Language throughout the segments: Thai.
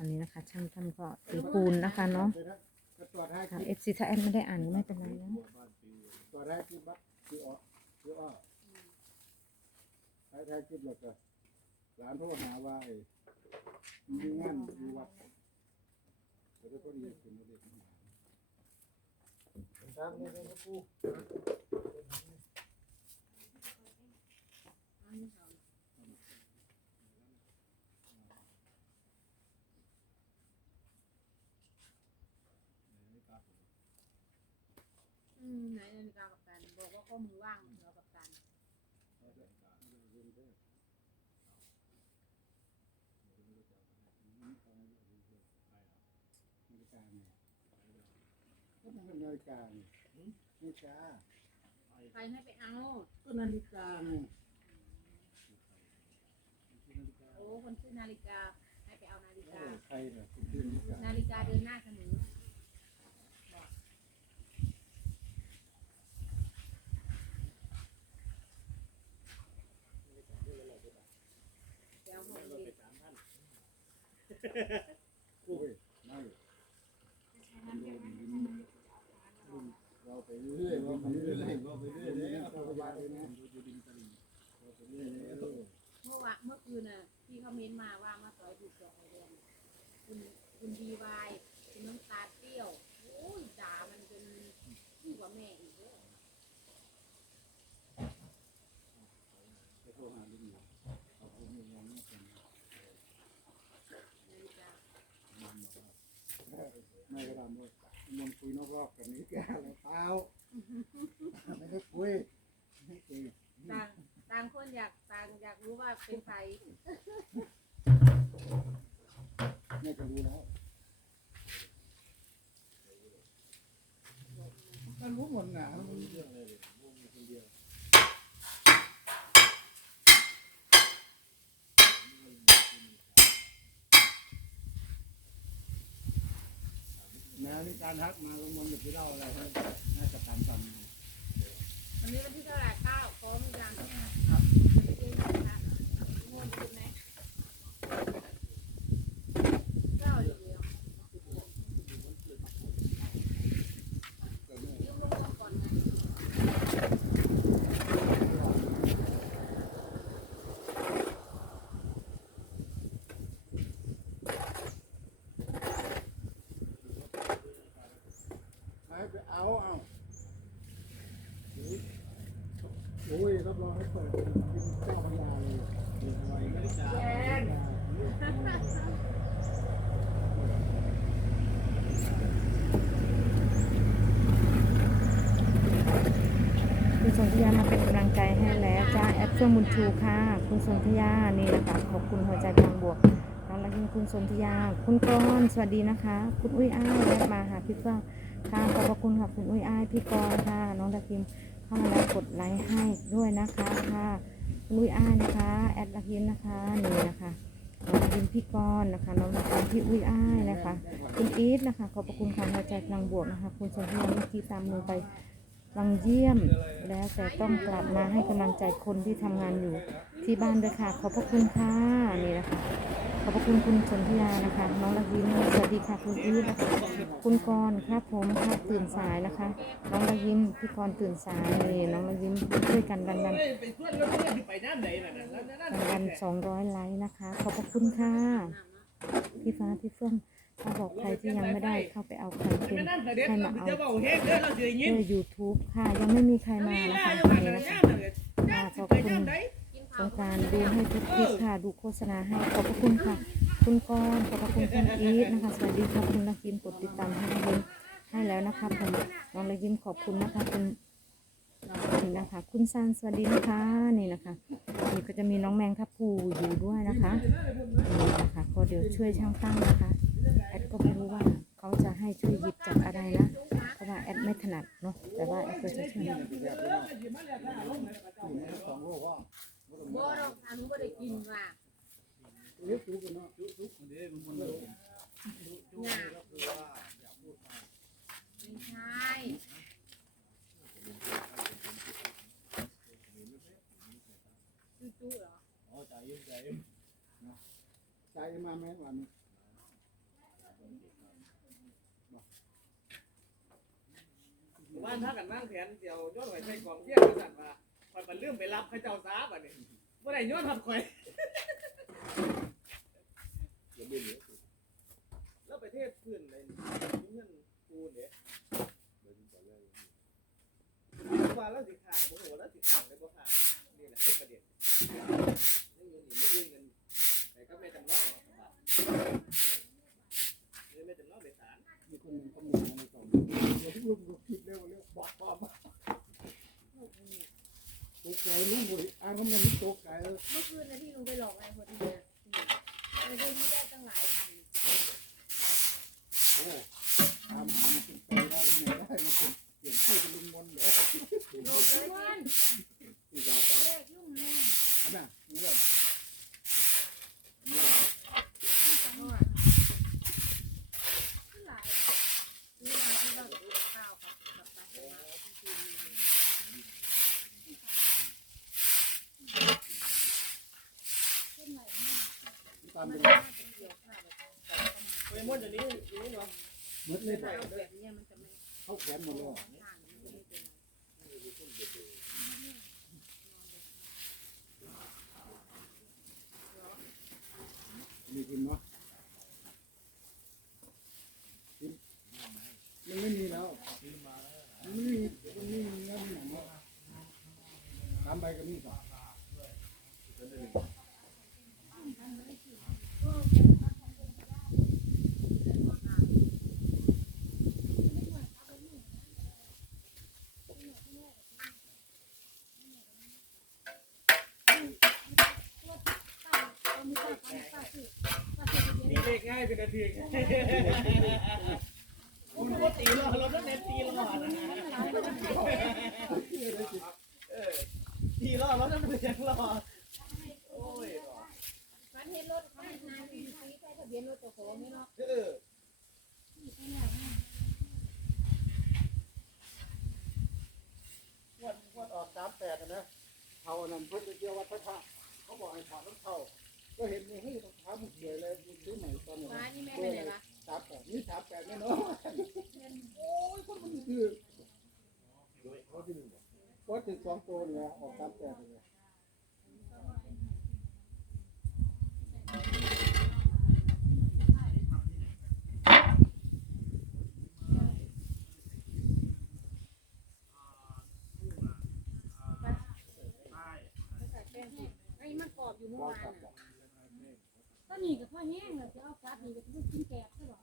ตอนนี้นะคะ ช่างท่านก็ถือปูนนะคะเนาะค่ะเอฟซีถ้าแอดไม่ได้อ่านก็ไม่เป็นไรนะตัวแรกที่บัตที่อ้อที่อ้อใช้แท้คิดแล้วก็ร้านโทษหาว่าไอ้มีงานมีวัดแต่ก็ดีเป็นเด็กครับนี่เป็นปูอืม ไหนนาฬิกากับตันบอกว่าข้อมือว่างเรากับตันนาฬิกาเนี่ยก็เป็นนาฬิกาเนี่ยนาฬิกาใครให้ไปเอา ก็นาฬิกาเนี่ยโอ้คนซื้อนาฬิกาให้ไปเอานาฬิกาใครเนี่ยคุณชื่อนาฬิกานาฬิกาเดินหน้าเสมอเดี๋ยวห้องเด็ก โอ้ยน่าอยู่เราไปเรื่อยเราไปเรื่อยเราไปเรื่อยเลยสบายเลยนะเราไปเรื่อยเลยเมื่อวานเมื่อคืนน่ะพี่เขาเม้นมาว่ามาต่อยถูกดอกไม้แดงคุณคุณดีวายคุณน้ำตาเปรี้ยวโอ้ยด่ามันจนยิ่งกว่าแม่อีกเด้อจะโทรหาลุงอยู่เอาผมยังไม่เป็น นาฬิกา ไม่กระดำเลยมันคุยนอกรอบกันนี้แกอะไรเปล่าไม่ได้คุยไม่คุยต่างต่างคนอยากต่างอยากรู้ว่าเป็นใครไม่ก็รู้แล้วก็รู้หมดนะมันเรื่องอะไรเลยรู้มีคนเดียว นะนี่การทักมาลงมันจะไปเล่าอะไรน่าจะตามตามวันนี้วันที่เท่าไหร่เก้าพร้อมยังเจ๊นะคะง่วงใช่ไหมเก้าเดียวยืมลงมาก่อนนะ ให้ไปเอาเอาโอ้ ยรับรองให้เปิดกินเจ้าพญาเลยอร่อยไม่ได้จ้าคุณสนธยามาเป็นกำลังใจให้แล้วจ้าแอดเฟื่องบุญชูค่ะ คุณสนธยานี่นะคะขอบคุณหัวใจพลังบวกน้องรักคุณสนธยา คุณกรอนสวัสดีนะคะ คุณอุ้ยอ้ายแวะมาหาพี่เฟื่องค่ะขอบพระคุณค่ะคุณอุ้ยอ้ายพี่กรอนค่ะ น้องรักยิม เข้ามาแล้วกดไลค์ให้ด้วยนะคะค่ะคุณอุ้ยอ้ายนะคะ แอดรักยิมนะคะนี่นะคะน้องรักยิมพี่กรณ์นะคะน้องรักยิมพี่อุ้ยอ้ายนะคะคุณอีทนะคะขอบพระคุณค่ะหัวใจพลังบวกนะคะ คุณสนธยเมื่อกี้ตามมือไปวังเยี่ยมแล้วแต่ต้องกลับมาให้กำลังใจคนที่ทำงานอยู่ที่บ้านด้วยค่ะ ขอบพระคุณค่ะนี่นะคะ อบพระคุณคุณสนธยานะคะ น้องละยินสวัสดีค่ะคุณอีทนะคะคุณกรครับผมครับตื่นสายนะคะ น้องละยินพี่กรตื่นสายนี่น้องละยินช่วยกันดันดันดันดันสองร้อยไลค์นะคะ ขอบพระคุณค่ะพี่ฟ้าพี่เฟื่องถ้าบอกใครที่ยังไม่ได้เข้าไปเอาใครเป็นให้มาเอาเฮ้ยเด้อเราจะยินเพื่อ YouTube ค่ะ ยังไม่มีใครมานะล่ะคะจะมานี่เลยนะคะย่าเลยย่าไปน้ำไหนกินสข้าวงกรารดูให้ทุกคลิปค่ะ ดูโฆษณาให้ขอบพระคุณค่ะ คุณกรขอบพระคุณคุณอีทนะคะ สวัสดีครับคุณลักยิ้มกดติดตามให้ยิ้มให้แล้วนะคะผมน้องลักยิ้มขอบคุณนะคะคุณนี่นะคะ คุณซันสวัสดีนะคะนี่นะคะนี่ก็จะมีน้องแมงทับพูอยู่ด้วยนะคะนี่นะคะก็เดี๋ยวช่วยช่างตั้งนะคะแอดก็ไม่รู้ว่าเขาจะให้ช่วยหยิบจับอะไรนะเพราะว่าแอดไม่ถนัดเนาะแต่ว่าแอดก็จะช่วย บ่หรอกอันบ่ได้กินว่ะเลี้ยงจุกเนาะจุกจุกเด้มันมันน่ะไม่ใช่จุกจุกเหรออ๋อใจเย็นใจเย็นใจมาแม่วันนี้บ้านถ้ากันนั่งแผนเดี๋ยวย้อนไปใส่กล่องเยี่ยมกันว่า อยมันลืมไปรับเขาเจ้าซาบัดนี้บ่ได้ย้อนทำข่อย อย่าไม่เหลือแล้วประเทศพื้นในเงินกูเนี่ยเดินต่อเลยว่าแล้วสิข้างบ่ฮู้ว่าแล้วสิข้างได้บ่ข้างนี่แหละคือประเด็นนี่เงินนี่เงินเงินแต่ก็ไม่จำลองหรอกครับเงินไม่จำลองไปศาล มีคนหนึ่งเขามีในกล่องเดี๋ยวลูกลูกคิดเร็วเร็วบอกบอกตก ใจลูกหวยอ้านคำนั้นตกใจเลยเมื่อคืนนะที่ลุงไปหลอกไอ้คนนี้นะเออได้ที่ได้ตั้งหลายพัน โอ้ตามหามันเป็นไปได้ที่ไหนได้มันเป็นเปลี่ยนชื่อเป็นลุงมนต์เหรอ ลุงเลยวัน ที่เราไป เลขยุ่งแน่ อันน่ะนี่แบบนี่ จังหวะขึ้นหลายนี่มาที่เราข้าวกับกับปลาเค็มที่คืนขึ้นไหลมาก ตาม มั เป็น น น่าจะเกี่ยวข้าวแบบ เว้ยม ดอย่างนี้อยู่นี่เนาะมืดเลยบ่เข้าแขนหมดเลยมีกินเนาะมันไม่มีแล้วมันไม่มีมันไม่มีแล้วมันหนังแล้วตามใบก็มีก่อน มีเลขง่ายเป็นนาทีผมนึกว่าตีรอรถนั่นเน้นตีรอนะเออตีรอรถนั่นเป็นยังรอโอ้ยมันเห็นรถขาเห็นางมีสีใส่ทะเบียนรถเจ้าของนี่เนาะเออวันวันออกสามแปดนะเขานนั้นเพิ่งไปเที่ยววัดพระธาตุเขาบอกให้ถอดรองเท้า ก็เห็นนี่ให้รองเท้ามันสวยเลยมันซื้อใหม่ตอนนี้มานี่แม่ไปไหนวะสามแปดนี่สามแปดแน่นอนโอ้ยคนมันคือเขาที่หนึ่งก็ติดสองตัวเนี่ยออกสามแปดเลย ไอ้มันกรอบอยู่เมื่อ บอก วาน กับ น่ะก็หนีกับพ่อแห้งเลยจะเอากัดหนีกับพ่อกินแกบใช่หรอ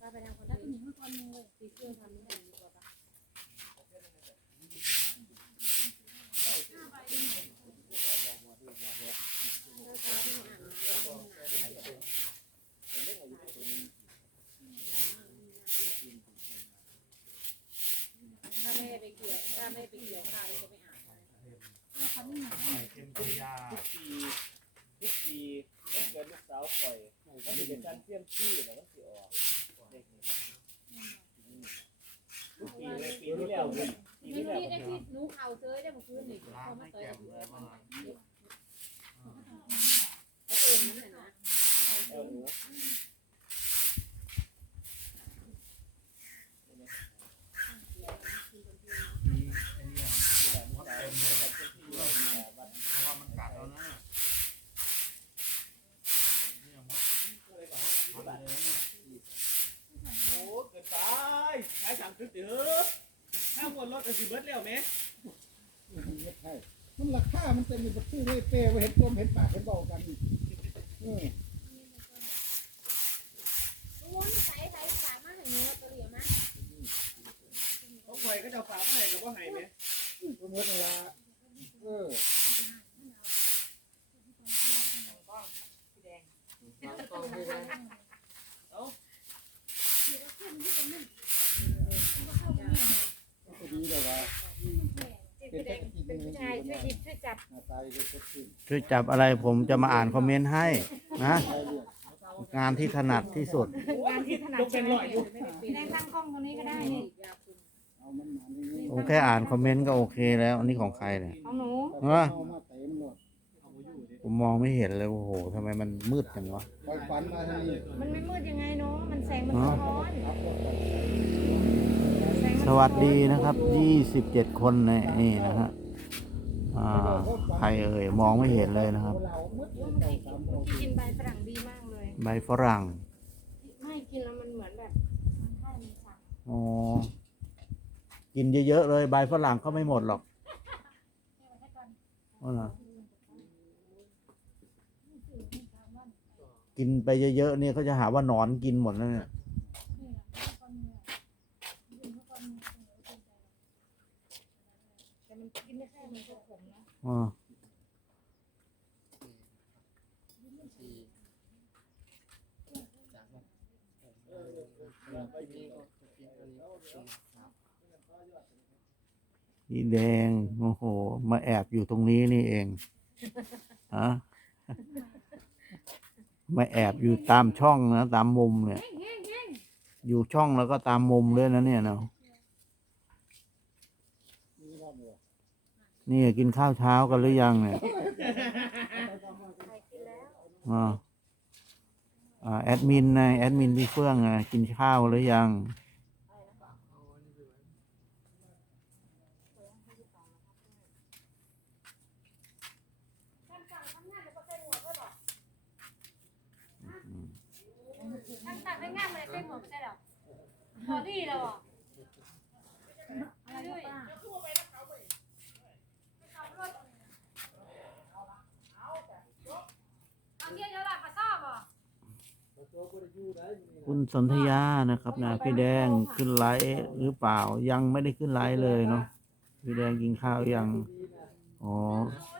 ป้าไปทำคนได้หนีมาคนนึงเลยตีเสื้อทำนี่ได้ดีกว่าปะ ถ้าไม่ไปเกี่ยวถ้าไม่ไปเกี่ยวข้าวเลยจะไม่อ่าน ทุกปีทุกปีต้องเกิดลูกสาวข่อยมันจะเป็ นการเตรียมที่แล้วมันสิออกเด็กนี่ทุกปีเลยปีที่แล้วปีไม่ที่แล้วได้ที่หนูเข่าเจอได้เมื่อคืนนี่เขามาเตยอยู่แล้วมันเอ็นนั่นแหละนะเออหนู โอ้เกินไปขายสามสิบเด้อถ้าวนรถก็สิเบิดแล้วแม่ไม่ใช่มันราคา มันเต็มอยู่ประตูเลยเป้เห็นตัวเห็นปากเห็นเบากันเออวุ้นใส่ใส่ฝากมาให้หนูตัวเดียวนะเขาคอยก็จะฝากมาให้กับว่าให้แม่ตัวเมื่อเวลาเออต้องให้ได้เอ้า ก็ดีเลยว่าเป็นแค่กิน เป็นผู้ ชายช่วยหยิบช่วยจับหน้าตาจะเซ็กซี่ช่วยจับอะไรผมจะมาอ่านคอมเมนต์ให้นะใช่เรียกงานที่ถนัดที่สุด งานที่ถนัดใช่ไหมไม่ได้เป็นได้ตั้งกล้องตรงนี้ก็ได้นี่เอามันมานี่ผมแค่อ่านคอมเมนต์ก็โอเคแล้ว อันนี้ของใครเนี่ยของหนูเอามาเตะมันหมดเอาไปอยู่ดิผมมองไม่เห็นเลยโอ้โหทำไมมันมืดจังวะคอยฝันมาทางนี้มันไม่มืดยังไงเนาะมันแสงมันอ๋อสะท้อนแสงมันสวัสดีนะครับยี่สิบเจ็ดคนในนี่นะฮะอ่า ใครเอ่ยมองไม่เห็นเลยนะครับเรามืดโอ้ยเมื่อกี้เมื่อกี้กินใบฝรั่งดีมากเลย ใบฝรั่งไม่กินแล้วมันเหมือนแบบมันให้มันสั่งอ๋อกินเยอะๆเลยใบฝรั่งก็ไม่หมดหรอกอ๋อเหรอกินไปเยอะๆนี่เขาจะหาว่าหนอนกินหมดแล้วเนี่ย แต่มันกินไม่ค่ อยมันก็ขมนะอ๋อสีแดง โอ้โห มาแอบอยู่ตรงนี้นี่เองฮะมาแอบอยู่ตามช่องนะ ตามมุมเนี่ย อยู่ช่องแล้วก็ตามมุมด้วยนะเนี่ยเนาะ นี่กินข้าวเช้ากันหรือยังเนี่ยอ่าอ่าแอดมินนะแอดมินพี่เฟื่องอะกินข้าวหรือยังตั้งแต่ไม่งามเลยใส่หมวกใช่หรอพอดีแล้วอะอะไรป้าเอาเงี้ยเดี๋ยวหลับมาซ่อมอะ คุณสนธยานะครับนะพี่แดงขึ้นไลฟ์หรือเปล่ายังไม่ได้ขึ้นไลฟ์เลยเนาะพี่แดงกินข้าวยังอ๋อ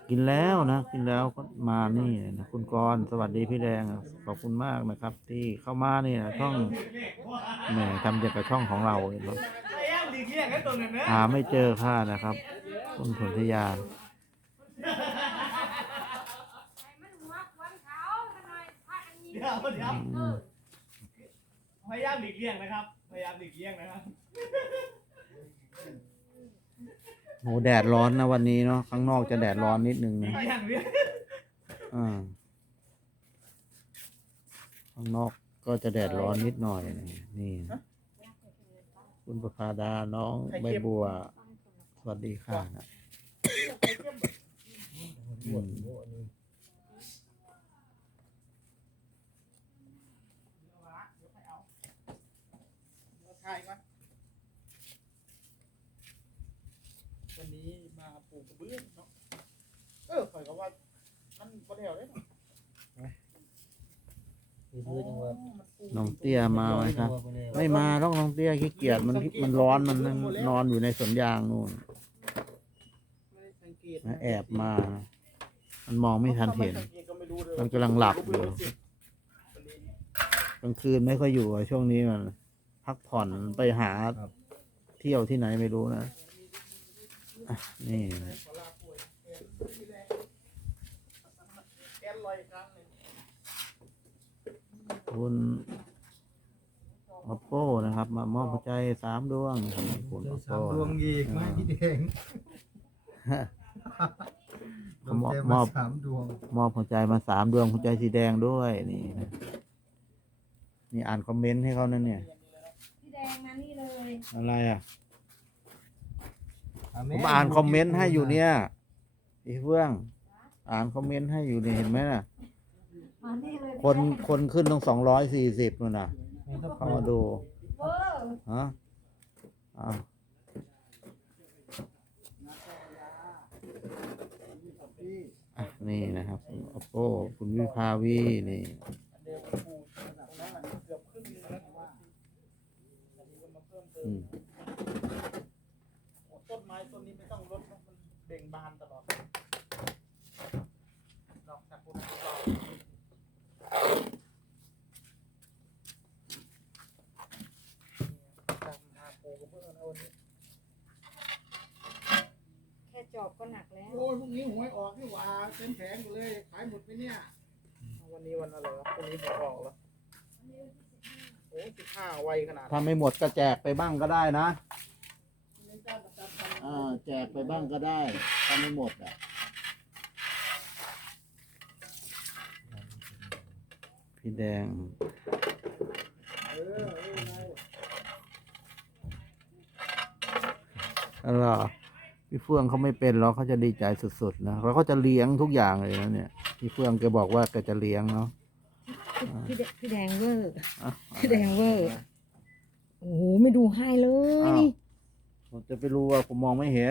กินแล้วนะกินแล้วก็มานี่นะคุณกรสวัสดีพี่แดงขอบคุณมากนะครับ ที่เข้ามานี่นะช่องแหมทำจากกับช่องของเราเนาะไอ้ย่างดีเที่ยงไอ้ตัวนั้นนะหาไม่เจอค่านะครับ คุณสนธยาไอ้มันหัวควันเขาทำไมพากันยิงเดี๋ยวเดี๋ยว พยายามหลีกเลี่ยงนะครับ พยายามหลีกเลี่ยงนะครับ โหแดดร้อนนะวันนี้เนาะข้างนอกจะแดดร้อนนิดนึงหลีนะกเลี่ยงเนี่ยอ่าข้างนอกก็จะแดดร้อนนิดหน่อยนะนี่นะคุณประภาดาน้องใบบัว สวัสดีค่ะนะอืม ใช่ครับวันนี้มาปลูกกระเบื้องเนาะ เออข่อยก็ว่า มัน บ่แล้วเลยเนาะน้องเตี้ยมาไหมครับ ไม่มาหรอกน้องเตี้ยขี้เกียจมันมันร้อนมันนั่งนอนอยู่ในสวนยางนู่นไม่ได้สังเกตนะแอบมา มันมองไม่ทันเห็น สังกตก็ไม่รู้เลยมันกำลังหลับอยู่ กลางคืนไม่ค่อยอยู่อะช่วงนี้มัน พักผ่อนไปหาเที่ยวที่ไหนไม่รู้นะอะนี่นะแกน ลอยอีกครั้งหนึ่งคุณ oppo นะครับ มามอบหัวใจสามดวงนะครับคุณสาม oppo ดวงอีกไม่พี่แดงเขามอบดวงใจมอบสามดวงมอบหัวใจมาสามดวงหัวใจสีแดงด้วยนี่นะนี่อ่านคอมเมนต์ให้เขานั่นเนี่ย พี่แดงมานี่เลยอะไรอะ ผมอ่านคอมเมนต์ให้อยู่เนี่ยพี่เฟื่อง อ่านคอมเมนต์ให้อยู่เนี่ยเห็นไหมน่ะ มานี่เลยคนคนขึ้นต้องสองร้อยสี่สิบนู่นน่ะ เข้ามาดูเวอร์ฮะอ้าวอะนี่นะครับคุณ oppo คุณวิภาวีนี่เดี๋ยวปลูกตรงนั้นน่ะเกือบครึ่งนึงแล้วว่าอันนี้ก็มาเพิ่มเติอืมมโอ้ต้นไม้ต้นนี้ไม่ต้องรดนะมันเบ่งบานตลอดดอกจากคนเราตามหาปลูกกระเบื้องนะวันนี้ แค่จอบก็หนักแล้ว โอ้ยพรุ่งนี้หวยออกนี่หว่าเต็มแผงอยู่เลยขายหมดไปเนี่ย วันนี้วันอะไรวะพรุ่งนี้ผมออกแล้วโอ้สิบห้าไว ขนาดถ้าไม่หมดก็แจกไปบ้างก็ได้นะอ่าแจกไปบ้างก็ได้ถ้าไม่หมดอะพี่แดง เออเออนายอะไรอพี่เฟื่องเขาไม่เป็นหรอกเขาจะดีใจสุดๆนะแล้วเขาจะเลี้ยงทุกอย่างเลยนะเนี่ยพี่เฟื่องแกบอกว่าแกจะเลี้ยงเนาะ พี่แดพี่แดงเวอร์อะพี่แดงเวอร์ โอ้โหไม่ดูให้เลย อ้าว ผมจะไปรู้ว่าผมมองไม่เห็น